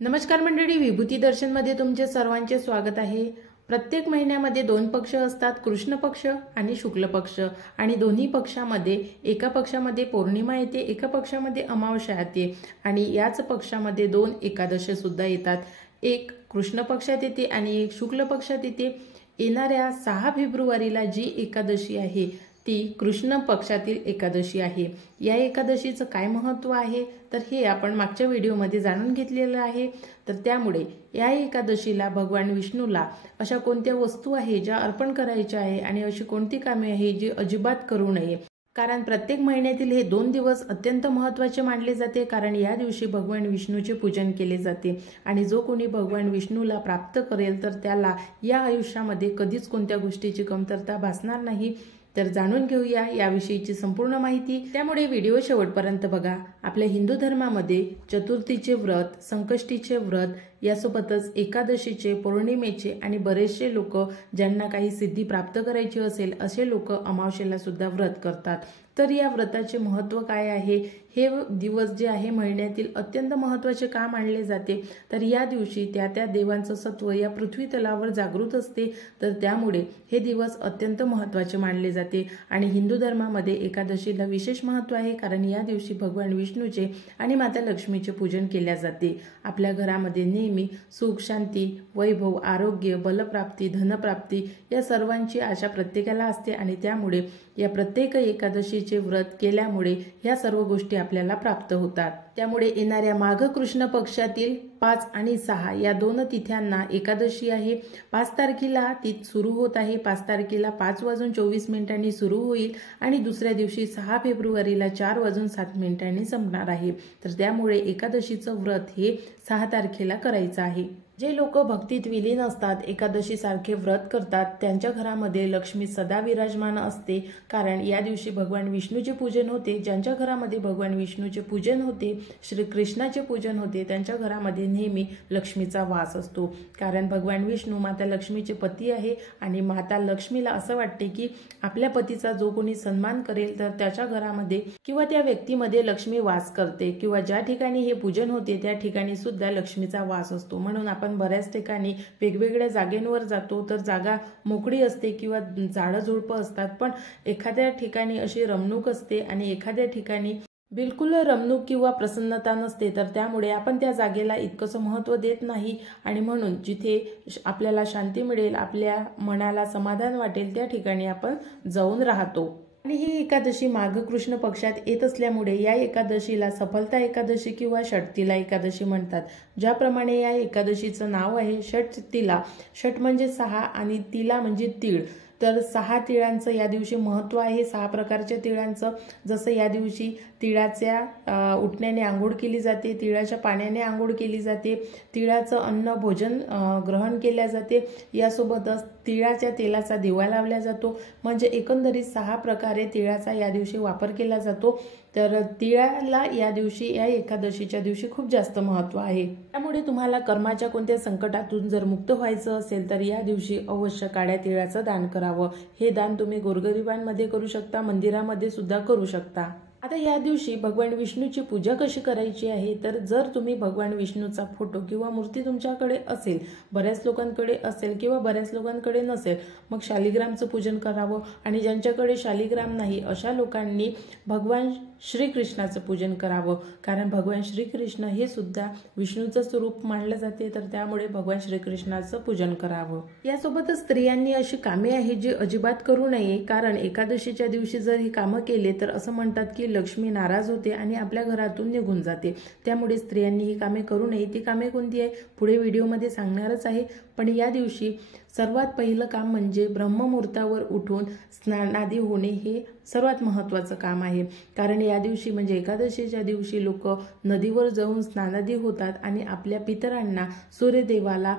नमस्कार मंडळी, विभूती दर्शन मध्ये तुमचे सर्वांचे स्वागत आहे। प्रत्येक महिन्यामध्ये दोन पक्ष असतात, कृष्ण पक्ष आणि शुक्ल पक्ष। आणि दोन्ही पक्षामध्ये एका पक्षामध्ये पौर्णिमा येते, एका पक्षामध्ये अमावस्या येते आणि याच पक्षामध्ये दोन एकादशी सुद्धा येतात। एक कृष्ण पक्षात येते आणि एक शुक्ल पक्षात येते। येणाऱ्या 6 फेब्रुवारीला जी एकादशी आहे ती कृष्ण पक्षातील एकादशी आहे। या एकादशीचं काय महत्त्व आहे तर हे आपण मागच्या व्हिडिओमध्ये जाणून घेतलेलं आहे। तर त्यामुळे या एकादशीला भगवान विष्णूला अशा कोणत्या वस्तू आहे ज्या अर्पण करायच्या आहे आणि अशी कोणती कामे आहे जी अजिबात करू नये। कारण प्रत्येक महिन्यातील हे 2 दिवस अत्यंत महत्त्वाचे मानले जाते, कारण या दिवशी भगवान विष्णूचे पूजन केले जाते आणि जो कोणी भगवान विष्णूला प्राप्त करेल तर त्याला या आयुष्यामध्ये कधीच कोणत्या गोष्टीची कमतरता भासणार नाही। तर जाणून घेऊया याविषयीची संपूर्ण माहिती, त्यामुळे व्हिडिओ शेवटपर्यंत बघा। आपल्या हिंदू धर्मामध्ये चतुर्थीचे व्रत, संकष्टीचे व्रत, यासोबतच एकादशीचे, पौर्णिमेचे आणि बरेचसे लोक ज्यांना काही सिद्धी प्राप्त करायची असेल असे लोक अमावस्येला सुद्धा व्रत करतात। तर या व्रताचे महत्त्व काय आहे, हे दिवस जे आहे महिन्यातील अत्यंत महत्त्वाचे का मानले जाते तर या दिवशी त्या देवांचं सत्व या पृथ्वी तलावर जागृत असते। तर त्यामुळे हे दिवस अत्यंत महत्त्वाचे मानले जाते आणि हिंदू धर्मामध्ये एकादशीला विशेष महत्त्व आहे, कारण या दिवशी भगवान विष्णूचे आणि माता लक्ष्मीचे पूजन केले जाते। आपल्या घरामध्ये नेहमी सुख, शांती, वैभव, आरोग्य, बलप्राप्ती, धनप्राप्ती या सर्वांची आशा प्रत्येकाला असते आणि त्यामुळे या प्रत्येक एकादशीचे व्रत केल्यामुळे ह्या सर्व गोष्टी आपल्याला प्राप्त होतात। त्यामुळे येणाऱ्या माघ कृष्ण पक्षातील 5 आणि 6 या 2 तिथ्यांना एकादशी आहे। 5 तारखेला ती सुरू होत आहे, 5 तारखेला 5:24 सुरू होईल आणि दुसऱ्या दिवशी 6 फेब्रुवारीला 4:07 संपणार आहे। तर त्यामुळे एकादशीचं व्रत हे 6 तारखेला करायचं आहे। जे लोक भक्तीत विलीन असतात, एकादशी सारखे व्रत करतात, त्यांच्या घरामध्ये लक्ष्मी सदा विराजमान असते, कारण या दिवशी भगवान विष्णूचे पूजन होते। ज्यांच्या घरामध्ये भगवान विष्णूचे पूजन होते, श्री कृष्णाचे पूजन होते, त्यांच्या घरामध्ये नेहमी लक्ष्मीचा वास असतो, कारण भगवान विष्णू माता लक्ष्मीचे पती आहे आणि माता लक्ष्मीला असं वाटते की आपल्या पतीचा जो कोणी सन्मान करेल तर त्याच्या घरामध्ये किंवा त्या व्यक्तीमध्ये लक्ष्मी वास करते, किंवा ज्या ठिकाणी हे पूजन होते त्या ठिकाणी सुद्धा लक्ष्मीचा वास असतो। म्हणून आपण बऱ्याच ठिकाणी वेगवेगळ्या जागेंवर जातो तर जागा मोकळी असते किंवा झाडं झुडपं असतात, पण एखाद्या ठिकाणी अशी रमणूक असते आणि एखाद्या ठिकाणी बिलकुल रमणूक किंवा प्रसन्नता नसते। तर त्यामुळे आपण त्या जागेला इतकंसं महत्त्व देत नाही आणि म्हणून जिथे आपल्याला शांती मिळेल, आपल्या मनाला समाधान वाटेल त्या ठिकाणी आपण जाऊन राहतो। आणि ही एकादशी माघ कृष्ण पक्षात येत असल्यामुळे या एकादशीला सफलता एकादशी किंवा षटतिला एकादशी म्हणतात। ज्याप्रमाणे या एकादशीचं नाव आहे षटतिला, षट म्हणजे 6 आणि तिला म्हणजे तीळ, तर 6 तिळांचं या दिवशी महत्त्व आहे। 6 प्रकारच्या तिळांचं, जसं या दिवशी तिळाच्या उठण्याने आंघोळ केली जाते, तिळाच्या पाण्याने आंघोळ केली जाते, तिळाचं अन्न भोजन ग्रहण केल्या जाते, यासोबतच तिळाच्या तेलाचा दिवा लावला जातो। म्हणजे एकंदरीत 6 प्रकारे तिळाचा या दिवशी वापर केला जातो। तर तिळाला या दिवशी, या एकादशीच्या दिवशी खूप जास्त महत्त्व आहे। त्यामुळे तुम्हाला कर्माच्या कोणत्या संकटातून जर मुक्त व्हायचं असेल तर या दिवशी अवश्य काळ्या तिळाचं दान करावं। हे दान तुम्ही गोरगरिबांमध्ये करू शकता, मंदिरामध्ये सुद्धा करू शकता। आता या दिवशी भगवान विष्णूची पूजा कशी करायची आहे तर जर तुम्ही भगवान विष्णूचा फोटो किंवा मूर्ती तुमच्याकडे असेल, बऱ्याच लोकांकडे असेल किंवा बऱ्याच लोकांकडे नसेल, मग शालिग्रामचं पूजन करावं। आणि ज्यांच्याकडे शालिग्राम नाही अशा लोकांनी भगवान श्रीकृष्णाचं पूजन करावं, कारण भगवान श्रीकृष्ण हे सुद्धा विष्णूचं स्वरूप मानलं जाते। तर त्यामुळे भगवान श्रीकृष्णाचं पूजन करावं। यासोबतच स्त्रियांनी अशी कामे आहेत जी अजिबात करू नये, कारण एकादशीच्या दिवशी जर ही कामं केले तर असं म्हणतात की लक्ष्मी नाराज होते आणि आपल्या घरातून निघून जाते। त्यामुळे स्त्रियांनी ही कामे करू नये। ती कामे कोणती आहे पुढे व्हिडिओमध्ये सांगणारच आहे, पण या दिवशी सर्वात पहिलं काम म्हणजे ब्रह्ममुहूर्तावर उठून स्नानादी होणे हे सर्वात महत्त्वाचं काम आहे। कारण या दिवशी म्हणजे एकादशीच्या दिवशी लोक नदीवर जाऊन स्नानादी होतात आणि आपल्या पितरांना, सूर्यदेवाला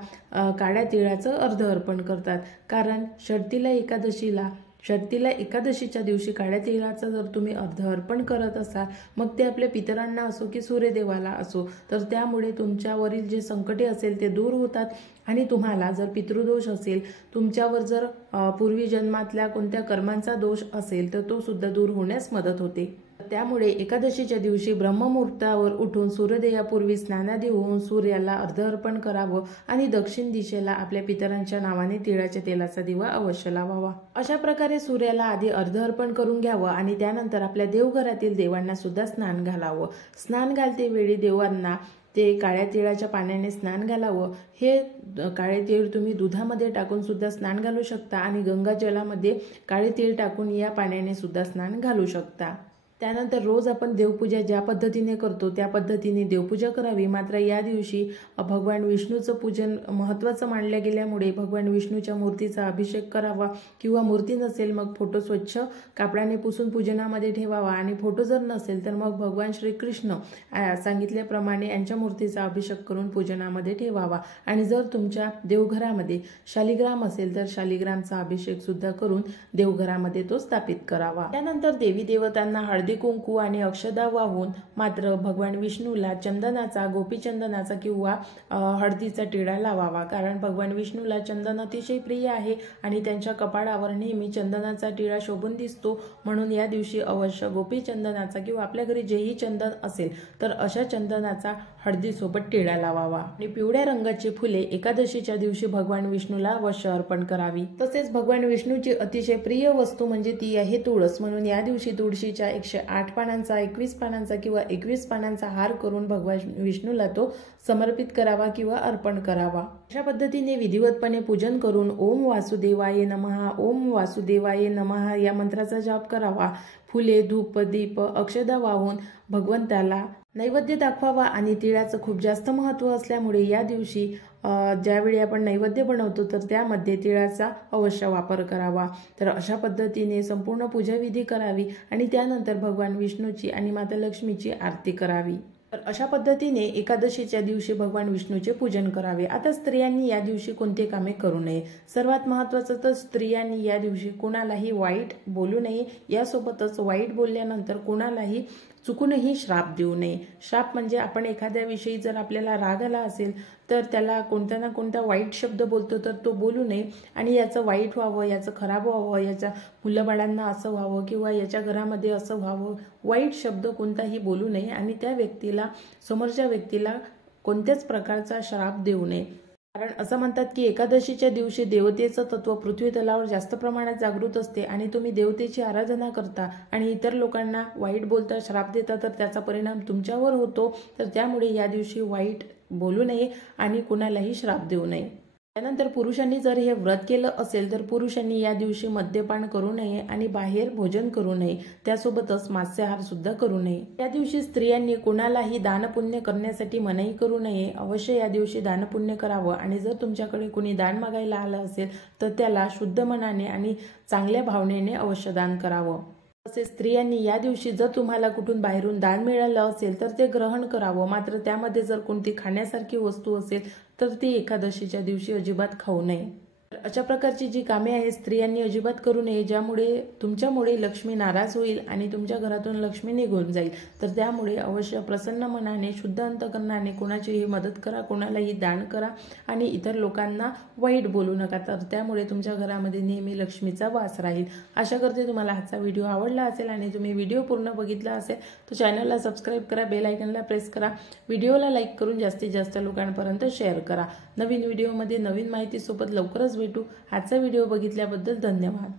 काळ्या तिळाचं अर्घ्य अर्पण करतात। कारण षटतिला एकादशीच्या दिवशी काळ्या तिळाचं जर तुम्ही अर्घ्य अर्पण करत असाल, मग ते आपल्या पितरांना असो की सूर्यदेवाला असो, तर त्यामुळे तुमच्यावरील जे संकटे असेल ते दूर होतात आणि तुम्हाला जर पितृदोष असेल, तुमच्यावर जर पूर्वी जन्मातल्या कोणत्या कर्मांचा दोष असेल तर तो सुद्धा दूर होण्यास मदत होते। त्यामुळे एकादशीच्या दिवशी ब्रह्ममुहूर्तावर उठून सूर्योदयापूर्वी स्नानादी होऊन सूर्याला अर्घ्य अर्पण करावं आणि दक्षिण दिशेला आपल्या पितरांच्या नावाने तिळाच्या तेलाचा दिवा अवश्य लावावा। अशा प्रकारे सूर्याला आधी अर्घ्य अर्पण करून घ्यावं आणि त्यानंतर आपल्या देवघरातील देवांना सुद्धा स्नान घालावं। स्नान घालते वेळी देवांना ते काळ्या तिळाच्या पाण्याने स्नान घालावं। हे काळे तीळ तुम्ही दुधामध्ये टाकून सुद्धा स्नान घालू शकता आणि गंगाजलामध्ये काळे तीळ टाकून या पाण्याने सुद्धा स्नान घालू शकता। त्यानंतर रोज आपण देवपूजा ज्या पद्धतीने करतो त्या पद्धतीने देवपूजा करावी। मात्र या दिवशी भगवान विष्णूचं पूजन महत्त्वाचं मानल्या गेल्यामुळे भगवान विष्णूच्या मूर्तीचा अभिषेक करावा किंवा मूर्ती नसेल मग फोटो स्वच्छ कापडाने पुसून पूजनामध्ये ठेवावा आणि फोटो जर नसेल तर मग भगवान श्रीकृष्ण सांगितल्याप्रमाणे यांच्या मूर्तीचा अभिषेक करून पूजनामध्ये ठेवावा। आणि जर तुमच्या देवघरामध्ये शालिग्राम असेल तर शालिग्रामचा अभिषेक सुद्धा करून देवघरामध्ये तो स्थापित करावा। त्यानंतर देवी देवतांना हळदी कुंकू आणि अक्षदा वाहून मात्र भगवान विष्णूला चंदनाचा गोपीचंदनाचा किंवा हळदीचा टिळा लावावा। कारण भगवान विष्णूला चंदन अतिशय प्रिय आहे आणि त्यांच्या कपाळावर नेहमी चंदनाचा टिळा शोभून दिसतो। म्हणून या दिवशी अवश्य गोपीचंदनाचा किंवा आपल्या घरी जेही चंदन असेल तर अशा चंदनाचा हळदीसोबत टिळा लावावा। आणि पिवळ्या रंगाची फुले एकादशीच्या दिवशी भगवान विष्णूला अवश्य अर्पण करावी। तसेच भगवान विष्णूची अतिशय प्रिय वस्तू म्हणजे ती आहे तुळस। म्हणून या दिवशी तुळशीच्या 108 पानांचा 21 पानांचा किंवा 21 पानांचा हार करून भगवान विष्णूला तो समर्पित करावा किंवा अर्पण करावा। अशा पद्धतीने विधिवतपणे पूजन करून ओम वासुदेवाय नमः ओम वासुदेवाय नमः या मंत्राचा जाप करावा। फुले धूप दीप अक्षदा वाहून भगवंताला नैवेद्य दाखवावा। आणि तिळाचं खूप जास्त महत्त्व असल्यामुळे या दिवशी ज्यावेळी आपण नैवेद्य बनवतो तर त्यामध्ये तिळाचा अवश्य वापर करावा। तर अशा पद्धतीने संपूर्ण पूजाविधी करावी आणि त्यानंतर भगवान विष्णूची आणि माता लक्ष्मीची आरती करावी। तर अशा पद्धतीने एकादशीच्या दिवशी भगवान विष्णूचे पूजन करावे। आता स्त्रियांनी या दिवशी कोणते कामे करू नये। सर्वात महत्त्वाचं तर स्त्रियांनी या दिवशी कोणालाही वाईट बोलू नये। यासोबतच वाईट बोलल्यानंतर कोणालाही चुकूनही श्राप देऊ नये। श्राप म्हणजे आपण एखाद्याविषयी जर आपल्याला राग आला असेल तर त्याला कोणता ना कोणता वाईट शब्द बोलतो तर तो बोलू नये आणि याचं वाईट व्हावं याचं खराब व्हावं याच्या मुलाबाळांना असं व्हावं किंवा याच्या घरामध्ये असं व्हावं वाईट शब्द कोणताही बोलू नये आणि त्या व्यक्तीला समोरच्या व्यक्तीला कोणत्याच प्रकारचा श्राप देऊ नये। कारण असं म्हणतात की एकादशीच्या दिवशी देवतेचं तत्व पृथ्वी तलावर जास्त प्रमाणात जागृत असते आणि तुम्ही देवतेची आराधना करता आणि इतर लोकांना वाईट बोलता श्राप देता तर त्याचा परिणाम तुमच्यावर होतो। तर त्यामुळे या दिवशी वाईट बोलू नये आणि कुणालाही श्राप देऊ नये। त्यानंतर पुरुषांनी जर हे व्रत केलं असेल तर पुरुषांनी या दिवशी मद्यपान करू नये आणि बाहेर भोजन करू नये। त्यासोबतच मांसाहार सुद्धा करू नये। या दिवशी स्त्रियांनी कोणालाही दानपुण्य करण्यासाठी मनाई करू नये। अवश्य या दिवशी दानपुण्य करावं आणि जर तुमच्याकडे कोणी दान मागायला आलं असेल तर त्याला शुद्ध मनाने आणि चांगल्या भावनेने अवश्य दान करावं। तसेच स्त्रियांनी या दिवशी जर तुम्हाला कुठून बाहेरून दान मिळालं असेल तर ते ग्रहण करावं। मात्र त्यामध्ये जर कोणती खाण्यासारखी वस्तू असेल तर ती एकादशीच्या दिवशी अजिबात खाऊ नये। अशा प्रकारची जी कामे आहेत स्त्रियांनी अजिबात करू नये ज्यामुळे तुमच्यामुळे लक्ष्मी नाराज होईल आणि तुमच्या घरातून लक्ष्मी निघून जाईल। तर त्यामुळे अवश्य प्रसन्न मनाने शुद्ध अंतकरणाने कोणाचीही मदत करा, कोणालाही दान करा आणि इतर लोकांना वाईट बोलू नका। तर त्यामुळे तुमच्या घरामध्ये नेहमी लक्ष्मीचा वास राहील। आशा करते तुम्हाला आजचा व्हिडिओ आवडला असेल आणि तुम्ही व्हिडिओ पूर्ण बघितला असेल तर चॅनलला सबस्क्राईब करा, बेल आयकॉनला प्रेस करा, व्हिडिओला लाईक करून जास्तीत जास्त लोकांपर्यंत शेअर करा। नवीन व्हिडिओमध्ये नवीन माहिती सोबत लवकरच भेटू। आजचा व्हिडिओ बघितल्याबद्दल धन्यवाद।